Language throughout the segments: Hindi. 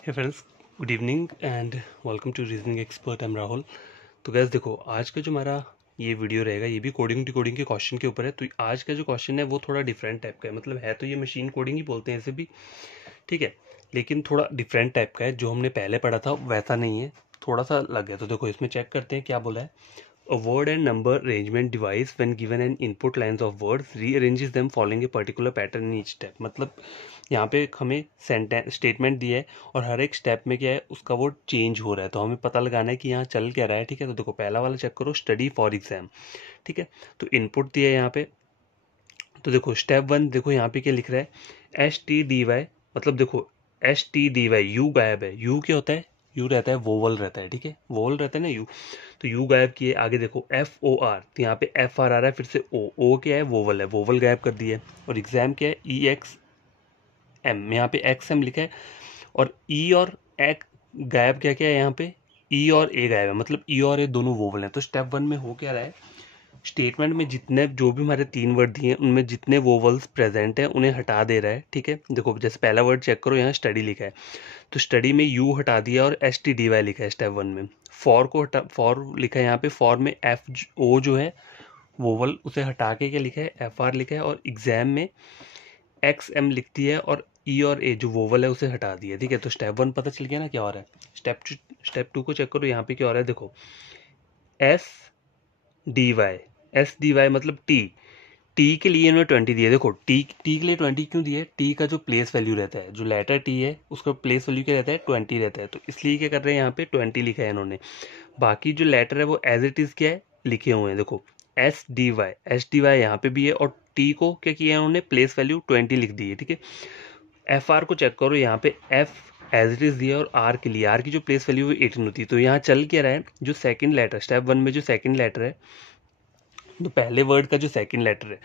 Hey friends, good evening and welcome to reasoning expert. I am Rahul. तो गैस देखो, आज का जो हमारा ये वीडियो रहेगा ये भी कोडिंग डिकोडिंग के क्वेश्चन के ऊपर है। तो आज का जो क्वेश्चन है वो थोड़ा डिफरेंट टाइप का है, मतलब है तो ये मशीन कोडिंग ही बोलते हैं इसे भी, ठीक है, लेकिन थोड़ा डिफरेंट टाइप का है। जो हमने पहले पढ़ा था वैसा नहीं है, थोड़ा सा अलग है। तो देखो इसमें चेक करते हैं क्या बोला है। A word and number arrangement device when given an input lines of words rearranges them following a particular pattern in each step। मतलब यहाँ पे हमें स्टेटमेंट दिया है और हर एक स्टेप में क्या है उसका वो चेंज हो रहा है, तो हमें पता लगाना है कि यहाँ चल क्या रहा है। ठीक है, तो देखो पहला वाला चेक करो, स्टडी फॉर एग्जाम। ठीक है, तो इनपुट दिया है यहाँ पे। तो देखो स्टेप वन, देखो यहाँ पे क्या लिख रहा है, STDY। मतलब देखो STDY, यू गायब है। यू क्या होता है, यू रहता है वोवल रहता है। ठीक है, वोवल रहता है ना यू, तो यू गायब किए। आगे देखो FOR, तो यहाँ पे FR आ रहा है, फिर से O क्या है, वोवल है, वोवल गायब कर दिया है। और एग्जाम क्या है, EXM, यहाँ पे XM लिखा है। और E और एक गायब क्या क्या है यहाँ पे, E और A गायब है, मतलब E और A दोनों वोवल हैं। तो स्टेप वन में हो क्या रहा है, स्टेटमेंट में जितने जो भी हमारे तीन वर्ड दिए हैं उनमें जितने वोवल्स प्रेजेंट हैं उन्हें हटा दे रहा है। ठीक है, देखो जैसे पहला वर्ड चेक करो, यहाँ स्टडी लिखा है, तो स्टडी में यू हटा दिया और STDY लिखा है स्टेप वन में। फॉर को हटा, फॉर लिखा है यहाँ पे, फॉर में FO जो है वोवल उसे हटा के क्या लिखा है, FR लिखा है। और एग्जाम में XM लिख दिया है और E और A जो वोवल है उसे हटा दिया। ठीक है, तो स्टेप वन पता चल गया ना क्या हो रहा है। स्टेप टू को चेक करो, यहाँ पे क्या हो रहा है, देखो SDY मतलब टी के लिए इन्होंने 20 दिया। देखो टी के लिए 20 क्यों दिया है, टी का जो प्लेस वैल्यू रहता है, जो लेटर टी है उसका प्लेस वैल्यू क्या रहता है, 20 रहता है, तो इसलिए क्या कर रहे हैं यहाँ पे 20 लिखा है इन्होंने। बाकी जो लेटर है वो एज इट इज क्या है लिखे हुए हैं। देखो एस डी वाई यहाँ पे भी है, और टी को क्या किया है उन्होंने, प्लेस वैल्यू 20 लिख दी है। ठीक है, FR को चेक करो, यहाँ पे F एज इट इज दिया और R के लिए, R की जो प्लेस वैल्यू 18 होती है। तो यहाँ चल क्या रहा है, जो सेकंड लेटर स्टेप वन में जो सेकंड लेटर है, तो पहले वर्ड का जो सेकंड लेटर है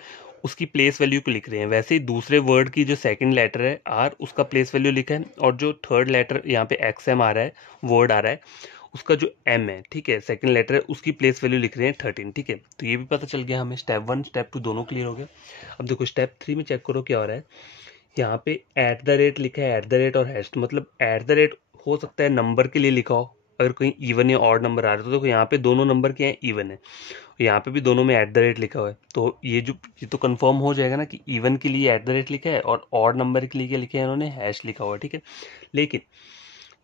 उसकी प्लेस वैल्यू को लिख रहे हैं, वैसे ही दूसरे वर्ड की जो सेकंड लेटर है R उसका प्लेस वैल्यू लिखा है। और जो थर्ड लेटर यहाँ पे XM आ रहा है, वर्ड आ रहा है, उसका जो M है, ठीक है, सेकंड लेटर है, उसकी प्लेस वैल्यू लिख रहे हैं 13। ठीक है, तो ये भी पता चल गया हमें, स्टेप वन स्टेप टू दोनों क्लियर हो गया। अब देखो स्टेप थ्री में चेक करो क्या हो रहा है। यहाँ पे एट द रेट लिखा है, एट द रेट और हैश, मतलब एट द रेट हो सकता है नंबर के लिए लिखा हो, अगर कहीं इवन या ऑड नंबर आ रहा है। तो देखो यहाँ पे दोनों नंबर क्या है, इवन है, यहाँ पे भी दोनों में एट द रेट लिखा हुआ है। तो ये तो कंफर्म हो जाएगा ना कि इवन के लिए एट द रेट लिखा है और ऑड नंबर के लिए क्या लिखा है इन्होंने, हैश लिखा हुआ है। ठीक है, लेकिन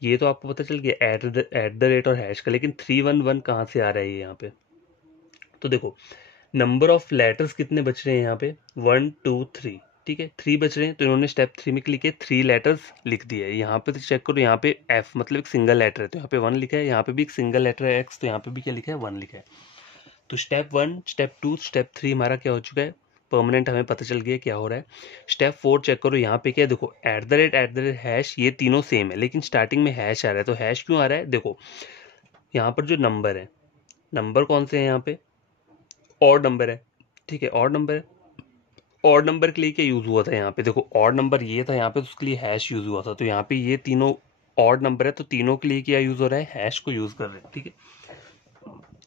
ये तो आपको पता चल गया एट द रेट और हैश का, लेकिन 311 कहाँ से आ रहा है ये यहाँ पे। तो देखो नंबर ऑफ लेटर्स कितने बच रहे हैं यहाँ पे, 1 2 3। ठीक है, 3 बच रहे हैं, तो इन्होंने स्टेप थ्री में लिखे 3 लेटर्स लिख दिए है। यहाँ पे तो चेक करो, यहाँ पे F मतलब एक सिंगल लेटर है, तो यहाँ पे 1 लिखा है, यहाँ पे भी एक सिंगल लेटर है X, तो यहाँ पे भी क्या लिखा है, 1 लिखा है। तो step one step two step three हमारा क्या हो चुका है, परमानेंट, हमें पता चल गया क्या हो रहा है। स्टेप फोर चेक करो, यहाँ पे क्या है, देखो एट द रेट हैश, ये तीनों सेम है, लेकिन स्टार्टिंग में हैश आ रहा है। तो हैश क्यों आ रहा है, देखो यहाँ पर जो नंबर है, नंबर कौन से हैं यहाँ पे, ऑड नंबर है। ठीक है, ऑड नंबर है, ऑड नंबर के लिए क्या यूज हुआ था यहाँ पे, देखो ऑड नंबर ये था यहाँ पे, तो उसके लिए हैश यूज हुआ था। तो यहाँ पे ये तीनों ऑड नंबर है, तो तीनों के लिए क्या यूज हो रहा है, हैश को यूज कर रहे हैं। ठीक है,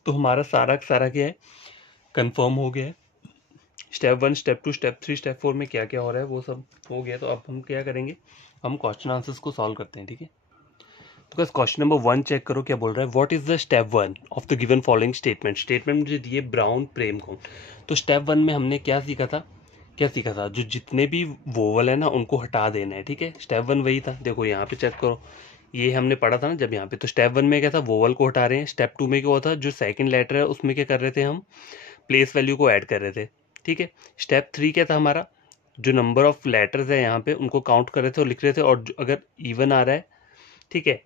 तो हमारा सारा सारा क्या है, कंफर्म हो गया है। Step one step two step three step four में क्या क्या हो रहा है वो सब हो गया। तो अब हम क्या करेंगे, हम क्वेश्चन आंसर्स को सॉल्व करते हैं। ठीक है, तो बस क्वेश्चन नंबर वन चेक करो क्या बोल रहा है, what is the step one of the given following statement. Statement मुझे दिए ब्राउन प्रेम को। तो स्टेप वन में हमने क्या सीखा था, जो जितने भी वोवल है ना उनको हटा देना है। ठीक है, स्टेप वन वही था, देखो यहाँ पे चेक करो, ये हमने पढ़ा था ना जब यहाँ पे। तो स्टेप वन में क्या था, वोवल को हटा रहे हैं। स्टेप टू में क्या हुआ था, जो सेकंड लेटर है उसमें क्या कर रहे थे, हम प्लेस वैल्यू को ऐड कर रहे थे। ठीक है, स्टेप थ्री क्या था हमारा, जो नंबर ऑफ लेटर्स है यहाँ पे उनको काउंट कर रहे थे और लिख रहे थे, और अगर इवन आ रहा है, ठीक है,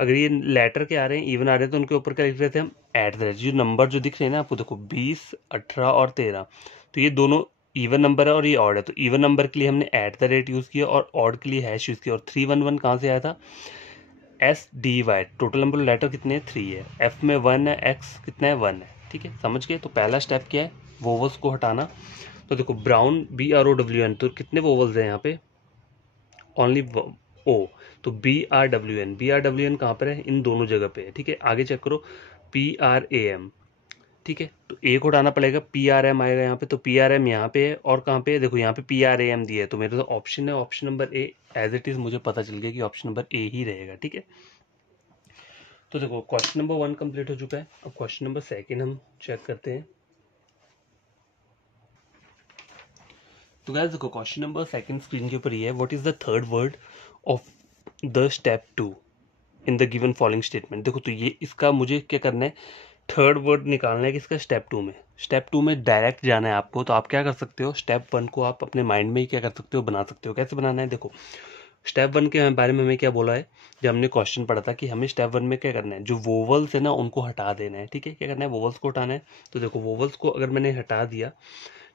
अगर ये लेटर के आ रहे हैं, इवन आ रहे हैं, तो उनके ऊपर क्या लिख रहे थे हम, एट द रेट। जो नंबर जो दिख रहे हैं ना आपको, देखो 20 18 और 13, तो ये दोनों इवन नंबर है और ये ऑड है, तो इवन नंबर के लिए हमने एट द रेट यूज़ किया और ऑड के लिए हैश यूज़ किया। और 311 कहाँ से आया था, SDY, टोटल नंबर लेटर कितने हैं, 3 है, F में 1 है, X कितना है, 1 है। ठीक है, समझ गए। तो पहला स्टेप क्या है, वोवल्स को हटाना। तो देखो ब्राउन BROWN, तो कितने वोवल्स हैं यहाँ पे, ओनली O, तो BRWN कहाँ पर है, इन दोनों जगह पे है। ठीक है, आगे चेक करो PRAM। ठीक है, तो ए को उठाना पड़ेगा, PRM आएगा यहाँ पे, तो PRM यहाँ पे है, और कहाँ पे है, देखो यहाँ पे PRAM दिया है, तो मेरे तो ऑप्शन है, option number A as it is मुझे पता चल गया कि ऑप्शन नंबर ए ही रहेगा। ठीक है, तो देखो क्वेश्चन नंबर 1 कंप्लीट हो चुका है। अब क्वेश्चन नंबर 2 हम चेक करते हैं। तो गाइस देखो क्वेश्चन नंबर 2 स्क्रीन के ऊपर ये है, what is the third word of the step 2 in the given following statement. देखो तो ये इसका मुझे क्या करना है, थर्ड वर्ड निकालना है किसका, स्टेप 2 में। स्टेप 2 में डायरेक्ट जाना है आपको, तो आप क्या कर सकते हो, स्टेप 1 को आप अपने माइंड में ही क्या कर सकते हो, बना सकते हो। कैसे बनाना है, देखो स्टेप 1 के बारे में हमें क्या बोला है, जब हमने क्वेश्चन पढ़ा था कि हमें स्टेप 1 में क्या करना है, जो वोवल्स है ना उनको हटा देना है। ठीक है, क्या करना है, वोवल्स को हटाना है। तो देखो वोवल्स को अगर मैंने हटा दिया,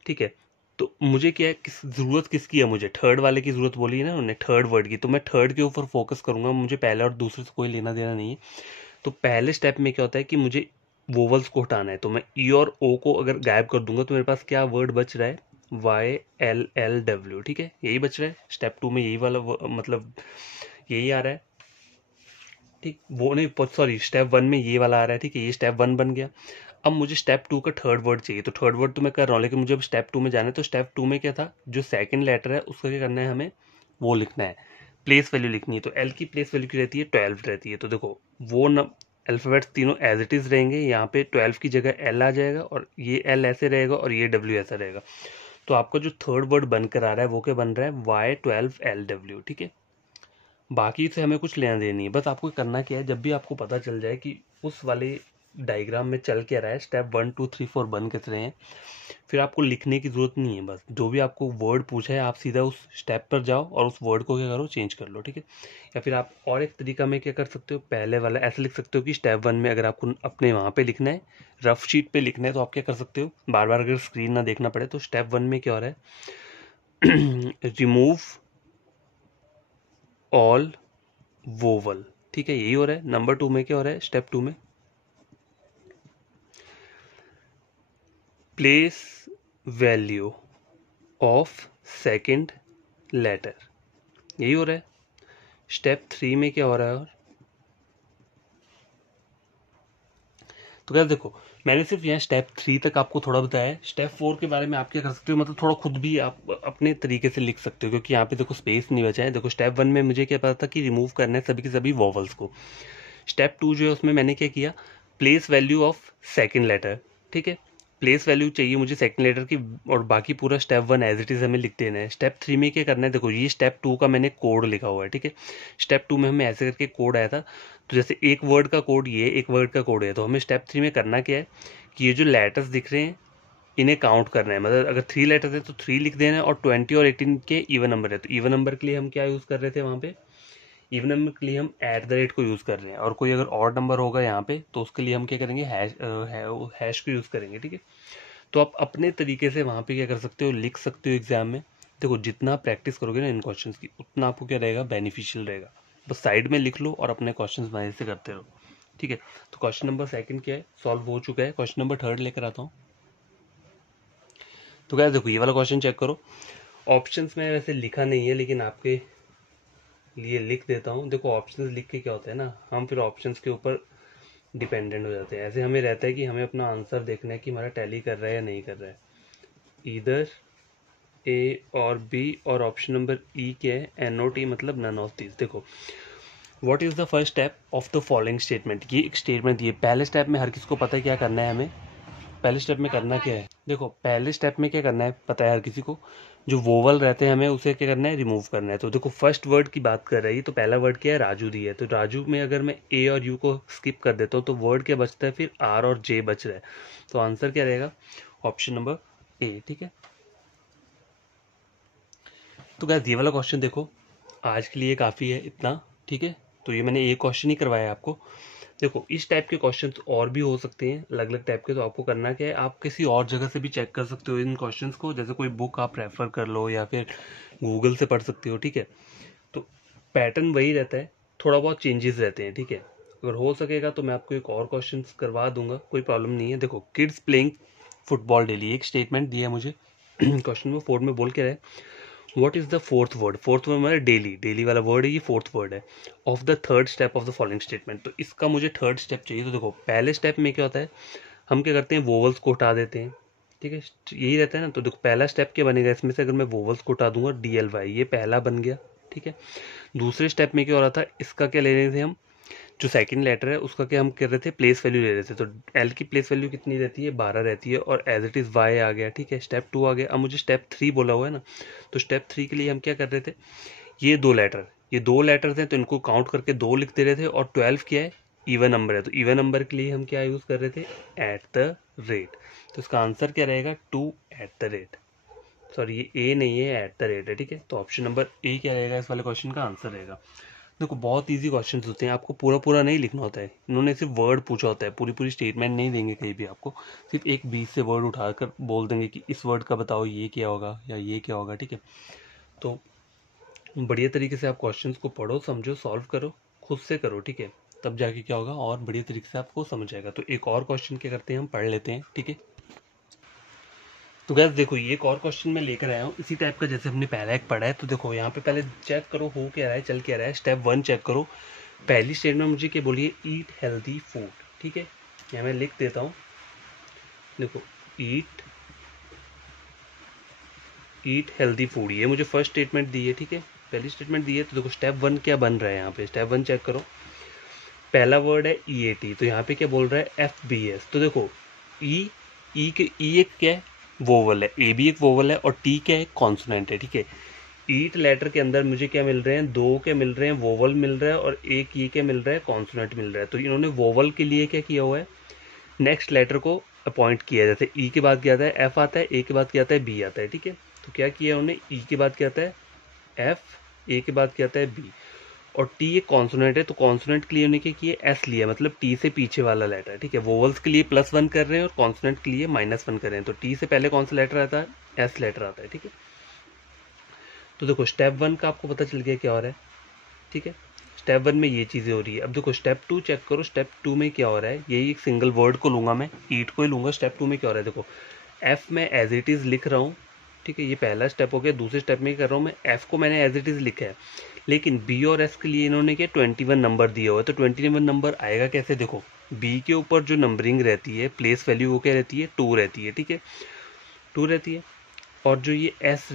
ठीक है, तो मुझे क्या है, किस जरूरत किसकी है, मुझे थर्ड वाले की जरूरत बोली है ना उन्होंने, थर्ड वर्ड की, तो मैं थर्ड के ऊपर फोकस करूंगा। मुझे पहले और दूसरे से कोई लेना देना नहीं है। तो पहले स्टेप में क्या होता है कि मुझे वोवल्स को हटाना है, तो मैं ई और ओ को अगर गायब कर दूंगा तो मेरे पास क्या वर्ड बच रहा है, वाई एल एल डब्ल्यू। ठीक है, यही बच रहा है स्टेप 2 में, यही वाला मतलब यही आ रहा है। ठीक, वो नहीं सॉरी, स्टेप 1 में ये वाला आ रहा है। ठीक है, ये स्टेप 1 बन गया। अब मुझे स्टेप 2 का थर्ड वर्ड चाहिए, तो थर्ड वर्ड तो मैं कर रहा हूँ, लेकिन मुझे अब स्टेप 2 में जाना है। तो स्टेप 2 में क्या था, जो सेकंड लेटर है उसका क्या करना है, हमें वो लिखना है, प्लेस वैल्यू लिखनी है। तो एल की प्लेस वैल्यू की रहती है 12 रहती है। तो देखो वो न अल्फ़ाबेट्स तीनों एज इट इज़ रहेंगे, यहाँ पे 12 की जगह एल आ जाएगा, और ये एल ऐसे रहेगा और ये डब्ल्यू ऐसा रहेगा। तो आपका जो थर्ड वर्ड बनकर आ रहा है वो क्या बन रहा है, Y12LW। ठीक है, बाकी से हमें कुछ लेना देना नहीं है, बस आपको करना क्या है, जब भी आपको पता चल जाए कि उस वाले डायग्राम में चल क्या रहा है, स्टेप 1 2 3 4 बन किस रहे हैं, फिर आपको लिखने की ज़रूरत नहीं है। बस जो भी आपको वर्ड पूछा है आप सीधा उस स्टेप पर जाओ और उस वर्ड को क्या करो, चेंज कर लो। ठीक है, या फिर आप और एक तरीका में क्या कर सकते हो, पहले वाला ऐसे लिख सकते हो कि स्टेप 1 में अगर आपको अपने वहाँ पे लिखना है, रफ शीट पे लिखना है, तो आप क्या कर सकते हो, बार बार अगर स्क्रीन ना देखना पड़े, तो स्टेप 1 में क्या हो रहा है, रिमूव ऑल वोवल। ठीक है, यही हो रहा है। नंबर 2 में क्या हो रहा है, स्टेप 2 में place value of second letter, यही हो रहा है। स्टेप 3 में क्या हो रहा है, और तो क्या देखो मैंने सिर्फ यहाँ स्टेप 3 तक आपको थोड़ा बताया है। स्टेप 4 के बारे में आप क्या कर सकते हो, मतलब थोड़ा खुद भी आप अपने तरीके से लिख सकते हो, क्योंकि यहाँ पे देखो स्पेस नहीं बचा है। देखो स्टेप 1 में मुझे क्या पता था कि रिमूव करना है सभी के सभी वॉवल्स को। स्टेप 2 जो है उसमें मैंने क्या किया, place value of second letter. ठीक है, प्लेस वैल्यू चाहिए मुझे सेकंड लेटर की, और बाकी पूरा स्टेप 1 एज इट इज़ हमें लिख देना है। स्टेप 3 में क्या करना है, देखो ये स्टेप 2 का मैंने कोड लिखा हुआ है। ठीक है, स्टेप 2 में हमें ऐसे करके कोड आया था, तो जैसे एक वर्ड का कोड ये, एक वर्ड का कोड है, तो हमें स्टेप 3 में करना क्या है कि ये जो लेटर्स दिख रहे हैं इन्हें काउंट करना है। मतलब अगर 3 लेटर्स है तो 3 लिख देना है, और 20 और 18 के इवन नंबर है, तो इवन नंबर के लिए हम क्या यूज़ कर रहे थे वहाँ पे, इवन नंबर के लिए हम एट द रेट को यूज़ कर रहे हैं, और कोई अगर ऑड नंबर होगा यहाँ पे तो उसके लिए हम क्या करेंगे, हैश को यूज़ करेंगे। ठीक है, तो आप अपने तरीके से वहाँ पे क्या कर सकते हो, लिख सकते हो एग्जाम में। देखो जितना प्रैक्टिस करोगे ना इन क्वेश्चन की, उतना आपको क्या रहेगा, बेनिफिशियल रहेगा। बस साइड में लिख लो और अपने क्वेश्चन मजे से करते रहो। ठीक है, तो क्वेश्चन नंबर 2 क्या है, सॉल्व हो चुका है। क्वेश्चन नंबर 3 लेकर आता हूँ। तो क्या देखो ये वाला क्वेश्चन चेक करो, ऑप्शंस में वैसे लिखा नहीं है लेकिन आपके लिए लिख देता हूँ। देखो ऑप्शंस लिख के क्या होता है ना, हम फिर ऑप्शंस के ऊपर डिपेंडेंट हो जाते हैं। ऐसे हमें रहता है कि हमें अपना आंसर देखना है कि हमारा टैली कर रहा है या नहीं कर रहा है, इधर ए और बी, और ऑप्शन नंबर ई क्या है, NOT मतलब नन ऑफ दिस। देखो what is the first step of the following statement, ये एक स्टेटमेंट दिए। पहले स्टेप में हर किसी को पता है क्या करना है हमें, पहले स्टेप में करना क्या है, देखो पहले स्टेप में क्या करना है पता है हर किसी को, जो वोवल रहते हैं हमें उसे क्या करना है, रिमूव करना है। तो देखो फर्स्ट वर्ड की बात कर रही है, तो पहला वर्ड क्या है, राजू दिया है। तो राजू में अगर मैं ए और यू को स्किप कर देता हूँ तो वर्ड क्या बचता है, फिर आर और जे बच रहा है। तो आंसर क्या रहेगा, ऑप्शन नंबर ए। ठीक है, तो गाइस ये वाला क्वेश्चन देखो आज के लिए काफ़ी है इतना। ठीक है, तो ये मैंने एक क्वेश्चन ही करवाया आपको। देखो इस टाइप के क्वेश्चन और भी हो सकते हैं अलग अलग टाइप के, तो आपको करना क्या है, आप किसी और जगह से भी चेक कर सकते हो इन क्वेश्चंस को, जैसे कोई बुक आप रेफर कर लो या फिर गूगल से पढ़ सकते हो। ठीक है, तो पैटर्न वही रहता है, थोड़ा बहुत चेंजेस रहते हैं। ठीक है, अगर हो सकेगा तो मैं आपको एक और क्वेश्चन करवा दूंगा, कोई प्रॉब्लम नहीं है। देखो किड्स प्लेइंग फुटबॉल डेली, एक स्टेटमेंट दिया है मुझे क्वेश्चन नंबर 4 में बोल के रहे, what is the fourth word, fourth word मतलब डेली, डेली वाला वर्ड है, ये फोर्थ वर्ड है of the third step of the following statement. तो इसका मुझे थर्ड स्टेप चाहिए। तो देखो पहले स्टेप में क्या होता है, हम क्या करते हैं, वोवल्स को हटा देते हैं। ठीक है, यही रहता है ना। तो देखो पहला स्टेप क्या बनेगा इसमें से, अगर मैं वोवल्स को हटा दूंगा DLY, ये पहला बन गया। ठीक है। दूसरे स्टेप में क्या हो रहा था, इसका क्या ले रहे थे हम, जो सेकंड लेटर है उसका क्या हम कर रहे थे, प्लेस वैल्यू ले रहे थे। तो एल की प्लेस वैल्यू कितनी रहती है, 12 रहती है, और एज इट इज़ वाई आ गया, ठीक है। स्टेप 2 आ गया। अब मुझे स्टेप 3 बोला हुआ है ना, तो स्टेप 3 के लिए हम क्या कर रहे थे, ये दो लेटर थे तो इनको काउंट करके 2 लिख दे रहे थे, और 12 क्या है, इवन नंबर है, तो इवन नंबर के लिए हम क्या यूज़ कर रहे थे, एट द रेट। तो इसका आंसर क्या रहेगा, 2 एट द रेट। सॉरी ये ए नहीं है, एट द रेट है, ठीक है। तो ऑप्शन नंबर ए क्या रहेगा इस वाले क्वेश्चन का आंसर रहेगा। देखो बहुत इजी क्वेश्चन होते हैं, आपको पूरा पूरा नहीं लिखना होता है, इन्होंने सिर्फ वर्ड पूछा होता है, पूरी पूरी स्टेटमेंट नहीं देंगे कहीं भी आपको, सिर्फ एक बीच से वर्ड उठाकर बोल देंगे कि इस वर्ड का बताओ ये क्या होगा या ये क्या होगा, ठीक है। तो बढ़िया तरीके से आप क्वेश्चंस को पढ़ो, समझो, सॉल्व करो, खुद से करो, ठीक है। तब जाके क्या होगा और बढ़िया तरीके से आपको समझ आएगा। तो एक और क्वेश्चन क्या करते हैं, हम पढ़ लेते हैं, ठीक है। तो गैस देखो ये एक और क्वेश्चन मैं लेकर आया हूँ इसी टाइप का जैसे हमने पहला एक पढ़ा है। तो देखो यहाँ पे पहले चेक करो हो क्या रहा है, चल क्या रहा है। स्टेप 1 चेक करो। पहली स्टेटमेंट में मुझे क्या बोलिए, ईट हेल्दी फूड, ठीक है। यहाँ मैं लिख देता हूँ, देखो ईट हेल्दी फूड, ये मुझे फर्स्ट स्टेटमेंट दी है, ठीक है, पहली स्टेटमेंट दी है। तो देखो स्टेप 1 क्या बन रहा है यहाँ पे, स्टेप 1 चेक करो। पहला वर्ड है EAT, तो यहाँ पे क्या बोल रहा है FBS। तो देखो ई एक क्या है, वोवल है, ए भी एक वोवल है, और टी क्या है, कॉन्सोनेंट है, ठीक है। ईट लेटर के अंदर मुझे क्या मिल रहे हैं, 2 क्या मिल रहे हैं, वोवल मिल रहा है, और एक ये क्या मिल रहा है, कॉन्सोनेंट मिल रहा है। तो इन्होंने वोवल के लिए क्या किया हुआ है, नेक्स्ट लेटर को अपॉइंट किया है। जैसे ई के बाद क्या आता है, एफ आता है, ए के बाद क्या आता है, बी आता है, ठीक है। तो क्या किया उन्होंने, ई के बाद क्या आता है एफ, ए के बाद क्या आता है बी, और टी एक कॉन्सोनेंट है, तो कॉन्सोनेंट के लिए उन्होंने क्या किया, एस लिया, मतलब टी से पीछे वाला लेटर, ठीक है। वोवल्स के लिए +1 कर रहे हैं और कॉन्सोनेंट के लिए -1 कर रहे हैं। तो टी से पहले कौन सा लेटर आता है, एस लेटर आता है, ठीक है। तो देखो स्टेप 1 का आपको पता चल गया क्या हो रहा है, ठीक है। स्टेप 1 में ये चीज़ें हो रही है। अब देखो स्टेप 2 चेक करो, स्टेप 2 में क्या हो रहा है, यही एक सिंगल वर्ड को लूंगा मैं, ईट को ही लूंगा। स्टेप 2 में क्या हो रहा है, देखो एफ में एज इट इज़ लिख रहा हूँ, ठीक है, ये पहला स्टेप हो गया। दूसरे स्टेप में कर रहा हूँ मैं, एफ को मैंने एज इट इज़ लिखा है, लेकिन बी और एस के लिए इन्होंने क्या 21 नंबर दिया हुआ है। तो 21 नंबर आएगा कैसे, देखो बी के ऊपर जो नंबरिंग रहती है, प्लेस वैल्यू वो क्या रहती है, 2 रहती है, ठीक है, 2 रहती है। और जो ये एस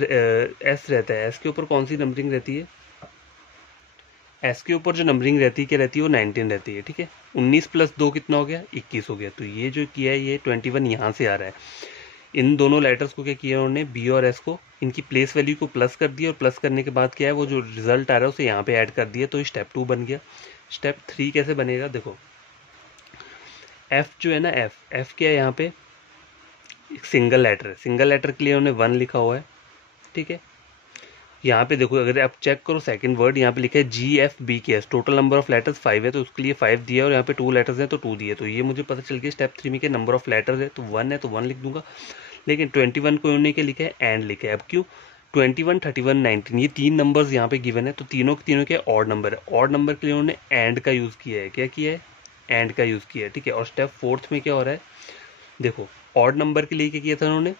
रहता है, एस के ऊपर कौन सी नंबरिंग रहती है, एस के ऊपर जो नंबरिंग रहती है क्या रहती है, वो 19 रहती है, ठीक है। 19 + 2 कितना हो गया, 21 हो गया। तो ये जो किया है, ये 21 यहाँ से आ रहा है। इन दोनों लेटर्स को क्या किया उन्होंने, बी और एस को, इनकी प्लेस वैल्यू को प्लस कर दिया, और प्लस करने के बाद क्या है, वो जो रिजल्ट आ रहा है उसे यहाँ पे ऐड कर दिया। तो स्टेप 2 बन गया। स्टेप 3 कैसे बनेगा, देखो एफ जो है ना, एफ क्या है, यहाँ पे एक सिंगल लेटर है, सिंगल लेटर के लिए उन्होंने 1 लिखा हुआ है, ठीक है। यहाँ पे देखो अगर आप चेक करो सेकंड वर्ड, यहाँ पे लिखा है GFBKS, total number of letters 5 है, तो उसके लिए 5 दिया है, और यहाँ पे 2 लेटर्स हैं तो 2 दिए। तो ये मुझे पता चल गया स्टेप 3 में के नंबर ऑफ लेटर्स है तो 1 है, तो 1 लिख दूंगा। लेकिन 21 को उन्होंने क्या लिखा है, एंड लिखा है। अब क्यों, 21, 31, 19 ये 3 नंबर्स यहाँ पे गिवन है, तो तीनों के तीनों क्या ऑड नंबर है। ऑड नंबर के लिए उन्होंने एंड का यूज़ किया है, क्या किया है, एंड का यूज़ किया है, ठीक है। और स्टेप 4 में क्या हो रहा है, देखो ऑड नंबर के लिए क्या किया था उन्होंने,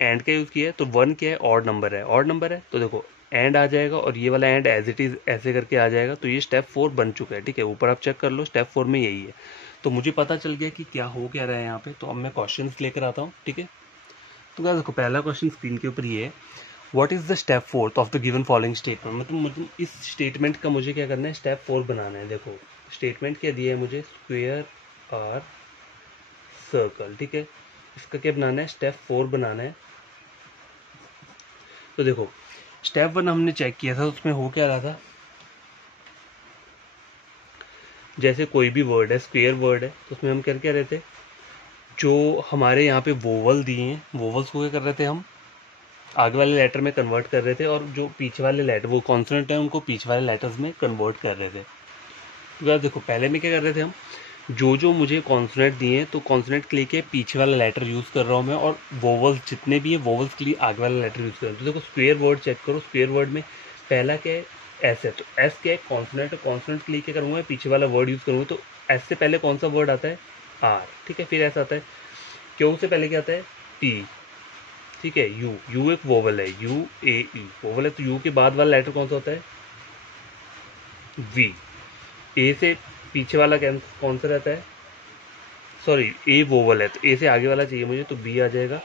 एंड का यूज़ किया है। तो 1 क्या है, ऑड नंबर है, ऑड नंबर है, तो देखो एंड आ जाएगा, और ये वाला एंड एज इट इज़ ऐसे करके आ जाएगा। तो ये स्टेप 4 बन चुका है, ठीक है। ऊपर आप चेक कर लो, स्टेप 4 में यही है। तो मुझे पता चल गया कि क्या हो क्या रहा है यहाँ पे। तो अब मैं क्वेश्चंस लेकर आता हूँ, ठीक है। तो क्या देखो पहला क्वेश्चन स्क्रीन के ऊपर ये है, what is the step 4 of the given following statement. मतलब इस स्टेटमेंट का मुझे क्या करना है, स्टेप 4 बनाना है। देखो स्टेटमेंट क्या दिया है मुझे, स्क्वेयर और सर्कल, ठीक है। इसका क्या बनाना है, स्टेप 4 बनाना है। तो देखो स्टेप 1 हमने चेक किया था, उसमें हो क्या रहा था, जैसे कोई भी वर्ड है, स्क्वेयर वर्ड है, तो उसमें हम कर क्या रहे थे, जो हमारे यहाँ पे वोवल दिए हैं, वोवल्स को क्या कर रहे थे, हम आगे वाले लेटर में कन्वर्ट कर रहे थे, और जो पीछे वाले लेटर वो कॉन्सोनेंट है उनको पीछे वाले लेटर्स में कन्वर्ट कर रहे थे। तो यार देखो पहले में क्या कर रहे थे हम, जो मुझे कॉन्सोनेंट दिए हैं, तो कॉन्सोनेंट के लिए क्या पीछे वाला लेटर यूज़ कर रहा हूँ मैं, और वोवल्स जितने भी हैं वोवल्स के लिए आगे वाला लेटर यूज़ कर रहा हूँ। तो देखो स्क्वेयर वर्ड चेक करो, स्क्वेयर वर्ड में पहला क्या है, एस है, तो एस क्या है, कॉन्सोनेंट है, कॉन्सोनेंट के लिए क्या करूँगा, पीछे वाला वर्ड यूज़ करूँगा। तो एस से पहले कौन सा वर्ड आता है, आर, ठीक है। फिर एस आता है, क्यू से पहले क्या आता है, पी, ठीक है। यू एक वोवल है, UAE वोवल है, तो यू के बाद वाला लेटर कौन सा होता है, वी। ए से पीछे वाला कौन सा रहता है, सॉरी ए वोवल है, तो ए से आगे वाला चाहिए मुझे, तो बी आ जाएगा।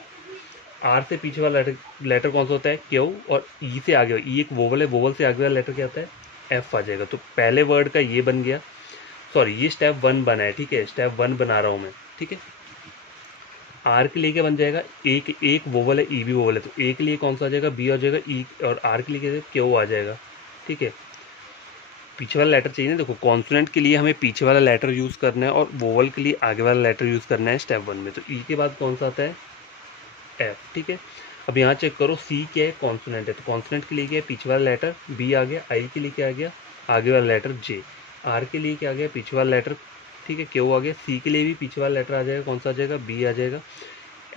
आर से पीछे वाला लेटर कौन सा होता है, क्यू, और ई से आगे, ई एक वोवल है, वोवल से आगे वाला लेटर क्या होता है, एफ आ जाएगा। तो पहले वर्ड का ये बन गया, सॉरी ये स्टेप 1 बना है, ठीक है, स्टेप 1 बना रहा हूँ मैं, ठीक है। आर के लिए क्या बन जाएगा, एक एक वोवल है, ई भी वोवल है, तो ए के लिए कौन सा आ जाएगा, बी आ जाएगा, ई, और आर के लिए क्या क्यू आ जाएगा, ठीक है। पीछे वाला लेटर चाहिए ना, देखो कॉन्सोनेंट के लिए हमें पीछे वाला लेटर यूज़ करना है और वोवल के लिए आगे वाला लेटर यूज़ करना है स्टेप 1 में। तो ई के बाद कौन सा आता है, एफ, ठीक है। अब यहाँ चेक करो, सी क्या है, कॉन्सोनेंट है, तो कॉन्सोनेंट के लिए क्या है, पीछे वाला लेटर बी आ गया, आई के लिए क्या आ गया, आगे वाला लेटर जे, आर के लिए क्या आ गया, पीछे वाला लेटर, ठीक है, क्यू आ गया, सी के लिए भी पीछे वाला लेटर आ जाएगा, कौन सा आ जाएगा, बी आ जाएगा,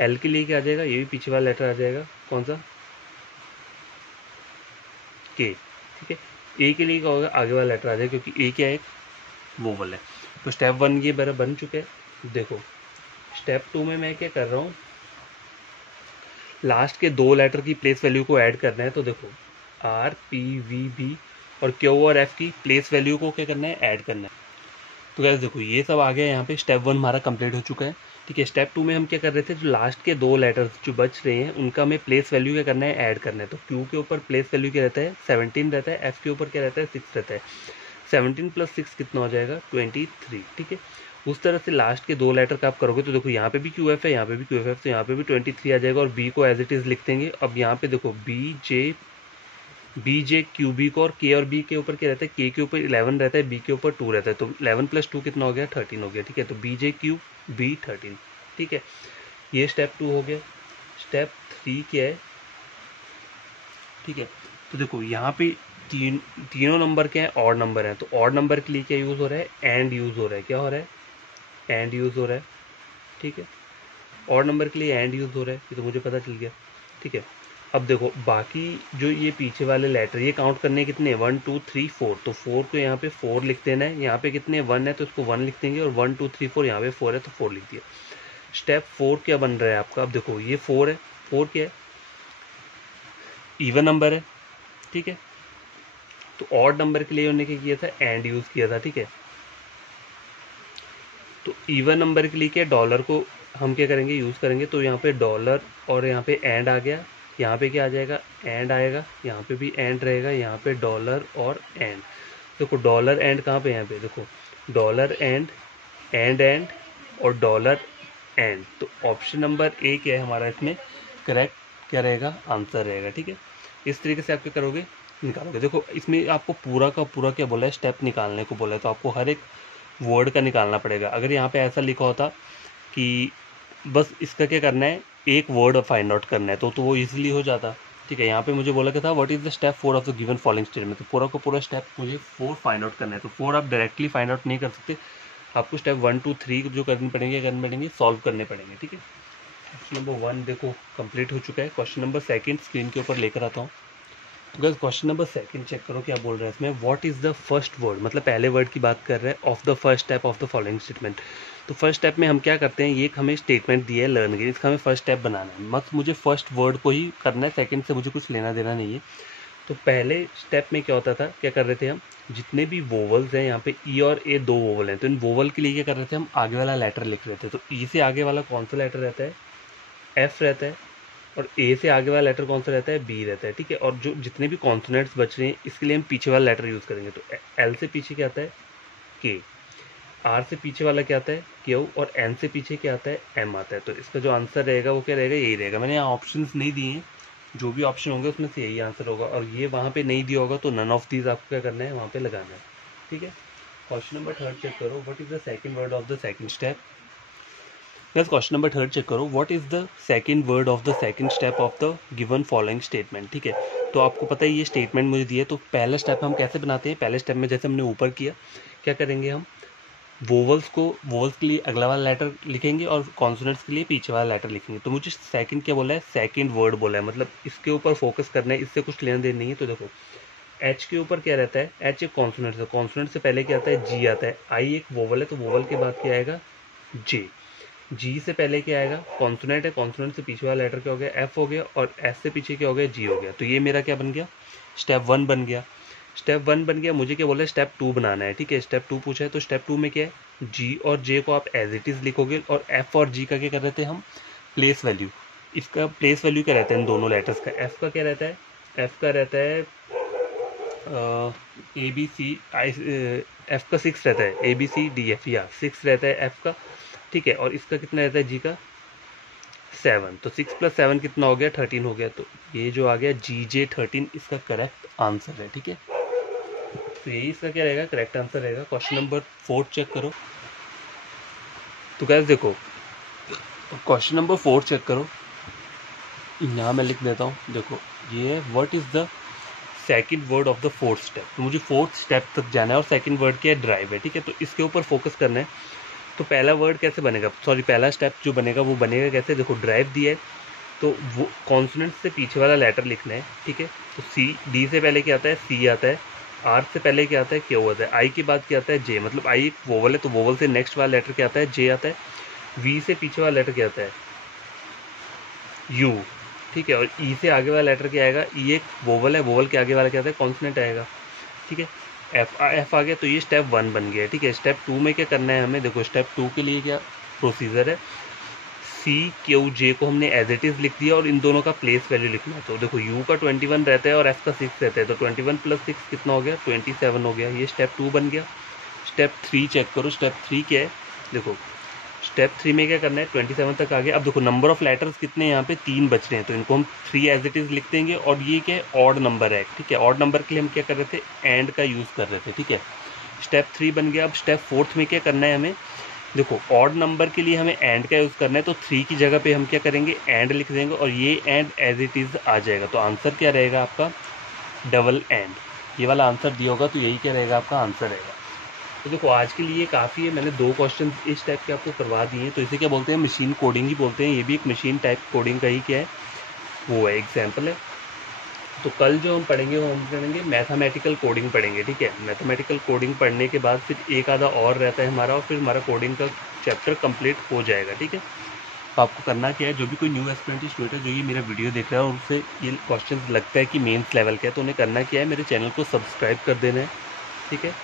एल के लिए क्या आ जाएगा, ये भी पीछे वाला लेटर आ जाएगा, कौन सा, के, ठीक है। ए के लिए क्या होगा, आगे वाला लेटर आ जाएगा, क्योंकि ए क्या है, एक वोवल है। तो स्टेप 1 ये मेरा बन चुके हैं। देखो स्टेप 2 में मैं क्या कर रहा हूँ, लास्ट के 2 लेटर की प्लेस वैल्यू को ऐड करना है। तो देखो आर, पी, वी, बी और क्यू और एफ की प्लेस वैल्यू को क्या करना है, ऐड करना है। तो गाइस देखो ये सब आ गया, यहाँ पे स्टेप 1 हमारा कंप्लीट हो चुका है, ठीक है। स्टेप 2 में हम क्या कर रहे थे, जो लास्ट के 2 लेटर्स जो बच रहे हैं उनका हमें प्लेस वैल्यू क्या करना है, ऐड करना है। तो क्यू के ऊपर प्लेस वैल्यू क्या रहता है, 17 रहता है, एफ के ऊपर क्या रहता है, 6 रहता है। 17 + 6 कितना हो जाएगा, 23, ठीक है। उस तरह से लास्ट के 2 लेटर का आप करोगे तो देखो यहाँ पे भी क्यू एफ है, यहाँ पे भी क्यू एफ है, तो यहाँ पे भी 23 आ जाएगा, और बी को एज इट इज लिख देंगे। अब यहाँ पे देखो बी जे क्यू बी को, और के और बी के ऊपर क्या रहता है, के के ऊपर 11 रहता है, बी के ऊपर 2 रहता है, तो 11 + 2 कितना हो गया, 13 हो गया, ठीक है। तो बी जे क्यू बी 13, ठीक है। ये स्टेप 2 हो गया। स्टेप 3 क्या है, ठीक है। तो देखो यहाँ पे तीनों नंबर क्या है, ऑड नंबर है, तो ऑड नंबर के लिए क्या यूज़ हो रहा है, एंड यूज़ हो रहा है, क्या हो रहा है, एंड यूज़ हो रहा है, ठीक है। ऑड नंबर के लिए एंड यूज़ हो रहा है, ये तो मुझे पता चल गया, ठीक है। अब देखो बाकी जो ये पीछे वाले लेटर, ये काउंट करने कितने, 1 2 3 4, तो 4 को यहाँ पे 4 लिख देना है, यहाँ पे कितने 1 है तो इसको 1 लिख देंगे, और 1 2 3 4 यहाँ पे 4 है तो 4 लिख दिया। स्टेप 4 क्या बन रहा है आपका, अब देखो ये 4 है, 4 क्या है, इवन नंबर है, ठीक है। तो ऑड नंबर के लिए उन्होंने क्या किया था, एंड यूज़ किया था, ठीक है। तो इवन नंबर के लिए क्या, डॉलर को हम क्या करेंगे, यूज़ करेंगे, तो यहाँ पे डॉलर और यहाँ पे एंड आ गया, यहाँ पे क्या आ जाएगा, एंड आएगा, यहाँ पे भी एंड रहेगा, यहाँ पे डॉलर और एंड। देखो डॉलर एंड कहाँ पे, यहाँ पे देखो डॉलर एंड, एंड और डॉलर एंड। तो ऑप्शन नंबर ए क्या है हमारा इसमें करेक्ट क्या रहेगा, आंसर रहेगा, ठीक है। इस तरीके से आप क्या करोगे, निकालोगे। देखो इसमें आपको पूरा का पूरा क्या बोला है, स्टेप निकालने को बोला है, तो आपको हर एक वर्ड का निकालना पड़ेगा। अगर यहाँ पे ऐसा लिखा होता कि बस इसका क्या करना है, एक वर्ड फाइंड आउट करना है, तो वो इजीली हो जाता, ठीक है। यहाँ पे मुझे बोला क्या था, what is the step 4 of the given following statement, तो पूरा का पूरा स्टेप मुझे 4 फाइंड आउट करना है। तो 4 आप डायरेक्टली फाइंड आउट नहीं कर सकते, आपको स्टेप 1 2 3 जो करने पड़ेंगे सॉल्व करने पड़ेंगे, ठीक है। क्वेश्चन नंबर 1 देखो कंप्लीट हो चुका है। क्वेश्चन नंबर 2 स्क्रीन के ऊपर लेकर आता हूँ। तो गाइस क्वेश्चन नंबर 2 चेक करो क्या बोल रहा है इसमें, what is the first word, मतलब पहले वर्ड की बात कर रहे हैं, of the first step of the following statement. तो फर्स्ट स्टेप में हम क्या करते हैं, ये हमें स्टेटमेंट दिया है लर्न के, इसका हमें फर्स्ट स्टेप बनाना है, मत मुझे फर्स्ट वर्ड को ही करना है, सेकंड से मुझे कुछ लेना देना नहीं है। तो पहले स्टेप में क्या होता था, क्या कर रहे थे हम, जितने भी वोवल्स हैं, यहाँ पे ई और ए 2 वोवल हैं, तो इन वोवल के लिए क्या कर रहे थे, हम आगे वाला लेटर लिख रहे थे। तो ई से आगे वाला कौन सा लेटर रहता है, एफ रहता है, और ए से आगे वाला लेटर कौन सा रहता है, बी रहता है, ठीक है। और जो जितने भी कॉन्सोनेंट्स बच रहे हैं इसके लिए हम पीछे वाला लेटर यूज़ करेंगे। तो एल से पीछे क्या आता है, के, आर से पीछे वाला क्या आता है, क्यू, और एन से पीछे क्या आता है, एम आता है। तो इसका जो आंसर रहेगा वो क्या रहेगा, यही रहेगा। मैंने यहाँ ऑप्शन नहीं दिए हैं, जो भी ऑप्शन होंगे उसमें से यही आंसर होगा, और ये वहाँ पे नहीं दिया होगा तो नन ऑफ दीज आपको क्या करना है, वहाँ पे लगाना है, ठीक है। क्वेश्चन नंबर 3 चेक करो, what is the second word of the second step. Yes, question number 3 check करो, what is the second word of the second step of the given following statement, ठीक है। तो आपको पता है ये स्टेटमेंट मुझे दिया है, तो पहला स्टेप हम कैसे बनाते हैं, पहले स्टेप में जैसे हमने ऊपर किया, क्या करेंगे हम, वोवल्स के लिए अगला वाला लेटर लिखेंगे और कॉन्सोनेंट्स के लिए पीछे वाला लेटर लिखेंगे। तो मुझे सेकंड क्या बोला है, सेकंड वर्ड बोला है, मतलब इसके ऊपर फोकस करना है, इससे कुछ लेना देना नहीं है। तो देखो एच के ऊपर क्या रहता है, एच एक कॉन्सोनेंट है, कॉन्सोनेंट से पहले क्या आता है, जी आता है, आई एक वोवल है, तो वोवल के बाद क्या आएगा, जे, जी से पहले क्या आएगा, कॉन्सोनेंट है, कॉन्सोनेंट से पीछे वाला लेटर क्या हो गया, एफ हो गया, और एस से पीछे क्या हो गया, जी हो गया। तो ये मेरा क्या बन गया, स्टेप 1 बन गया। स्टेप 1 बन गया, मुझे क्या बोला है, स्टेप 2 बनाना है, ठीक है। स्टेप 2 पूछा है, तो स्टेप 2 में क्या है, जी और जे को आप एज इट इज लिखोगे, और एफ और जी का क्या कर रहे थे हम, प्लेस वैल्यू, इसका प्लेस वैल्यू क्या रहता है इन दोनों लेटर्स का? एफ का क्या रहता है? एफ का रहता है A B C I, F का 6 रहता है, A B C D F, या 6 रहता है एफ का, ठीक है। और इसका कितना रहता है जी का? 7। तो 6 + 7 कितना हो गया? 13 हो गया। तो ये जो आ गया GJ 13 इसका करेक्ट आंसर है, ठीक है। तो यही इसका क्या रहेगा? करेक्ट आंसर रहेगा। क्वेश्चन नंबर 4 चेक करो। तो गाइस देखो, क्वेश्चन नंबर 4 चेक करो, यहाँ मैं लिख देता हूँ। देखो ये है, what is the second word of the fourth step. तो मुझे फोर्थ स्टेप तक जाना है और सेकंड वर्ड क्या है? ड्राइव है, ठीक है। तो इसके ऊपर फोकस करना है। तो पहला वर्ड कैसे बनेगा, सॉरी पहला स्टेप जो बनेगा वो बनेगा कैसे? देखो ड्राइव दिया है तो वो कॉन्सोनेंट से पीछे वाला लेटर लिखना है, ठीक है। तो सी, डी से पहले क्या आता है? सी आता है। आर से पहले क्या आता है? क्यू आता है। आई के बाद क्या आता है? जे, मतलब आई एक वोवल है तो वोवल से नेक्स्ट वाला लेटर क्या आता है? जे आता है। वी से पीछे वाला लेटर क्या आता है? यू, ठीक है। और ई से आगे वाला लेटर क्या आएगा? ई एक वोवल है, वोवल के आगे वाला क्या आता है? कॉन्सोनेंट आएगा, ठीक है। एफ आ गया, तो ये स्टेप 1 बन गया, ठीक है। स्टेप 2 में क्या करना है हमें? देखो स्टेप 2 के लिए क्या प्रोसीजर है? सी क्यू जे को हमने एज इट इज़ लिख दिया और इन दोनों का प्लेस वैल्यू लिखना है। तो देखो यू का 21 रहता है और एफ का 6 रहता है, तो 21 + 6 कितना हो गया? 27 हो गया। ये स्टेप 2 बन गया। स्टेप 3 चेक करो। स्टेप 3 क्या है? देखो स्टेप 3 में क्या करना है? 27 तक आ गया। अब देखो नंबर ऑफ लेटर्स कितने यहाँ पे? 3 बच रहे हैं, तो इनको हम 3 एज इट इज़ लिख देंगे। और ये क्या है? ऑड नंबर है, ठीक है। ऑड नंबर के लिए हम क्या कर रहे थे? एंड का यूज़ कर रहे थे, ठीक है। स्टेप 3 बन गया। अब स्टेप 4 में क्या करना है हमें? देखो ऑड नंबर के लिए हमें एंड का यूज़ करना है, तो 3 की जगह पे हम क्या करेंगे? एंड लिख देंगे और ये एंड एज इट इज़ आ जाएगा। तो आंसर क्या रहेगा आपका? Double and. ये वाला आंसर दिया होगा तो यही क्या रहेगा? आपका आंसर रहेगा। तो देखो आज के लिए काफ़ी है, मैंने 2 क्वेश्चन इस टाइप के आपको करवा दिए हैं। तो इसे क्या बोलते हैं? मशीन कोडिंग ही बोलते हैं। ये भी एक मशीन टाइप कोडिंग का ही क्या है, वो है, एग्जाम्पल है। तो कल जो हम पढ़ेंगे वो हम पढ़ेंगे मैथमेटिकल कोडिंग पढ़ेंगे, ठीक है। मैथमेटिकल कोडिंग पढ़ने के बाद फिर एक आधा और रहता है हमारा, और फिर हमारा कोडिंग का चैप्टर कंप्लीट हो जाएगा, ठीक है। तो आपको करना क्या है? जो भी कोई न्यू एस्पिरेंट स्टूडेंट है जो ये मेरा वीडियो देख रहा है और उनसे ये क्वेश्चन लगता है कि मेंस लेवल का है, तो उन्हें करना क्या है? मेरे चैनल को सब्सक्राइब कर देना है, ठीक है।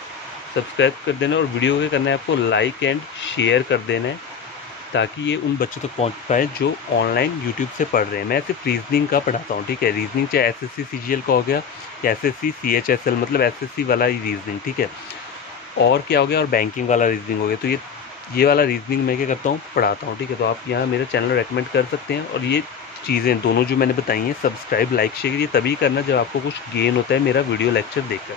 सब्सक्राइब कर देना है और वीडियो को करना है आपको लाइक एंड शेयर कर देना है, ताकि ये उन बच्चों तक पहुंच पाए जो ऑनलाइन यूट्यूब से पढ़ रहे हैं। मैं सिर्फ रीजनिंग का पढ़ाता हूँ, ठीक है। रीजनिंग चाहे SSC CGL का हो गया या SSC CHSL, मतलब SSC वाला ही रीजनिंग, ठीक है। और क्या हो गया? और बैंकिंग वाला रीजनिंग हो गया। तो ये वाला रीजनिंग मैं क्या करता हूँ? पढ़ाता हूँ, ठीक है। तो आप यहाँ मेरा चैनल रेकमेंड कर सकते हैं। और ये चीज़ें दोनों जो मैंने बताई हैं, सब्सक्राइब लाइक शेयर, ये तभी करना जब आपको कुछ गेन होता है मेरा वीडियो लेक्चर देखकर।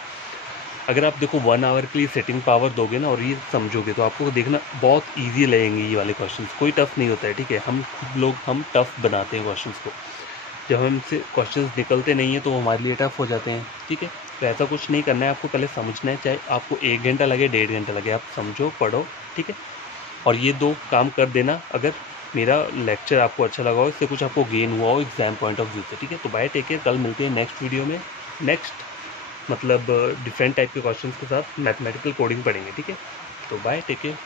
अगर आप देखो 1 आवर के लिए सेटिंग पावर दोगे ना और ये समझोगे तो आपको देखना बहुत ईजी लगेंगे ये वाले क्वेश्चन। कोई टफ नहीं होता है, ठीक है। हम टफ बनाते हैं क्वेश्चन को। जब हमसे क्वेश्चन निकलते नहीं है तो वो हमारे लिए टफ हो जाते हैं, ठीक है। तो ऐसा कुछ नहीं करना है, आपको पहले समझना है। चाहे आपको 1 घंटा लगे, 1.5 घंटा लगे, आप समझो, पढ़ो, ठीक है। और ये 2 काम कर देना अगर मेरा लेक्चर आपको अच्छा लगा हो, इससे कुछ आपको गेन हुआ हो एग्जाम पॉइंट ऑफ व्यू से, ठीक है। तो बाय, टेक केयर। कल मिलते हैं नेक्स्ट वीडियो में, नेक्स्ट मतलब डिफरेंट टाइप के क्वेश्चंस के साथ मैथमेटिकल कोडिंग पढ़ेंगे, ठीक है। तो बाय, टेक केयर।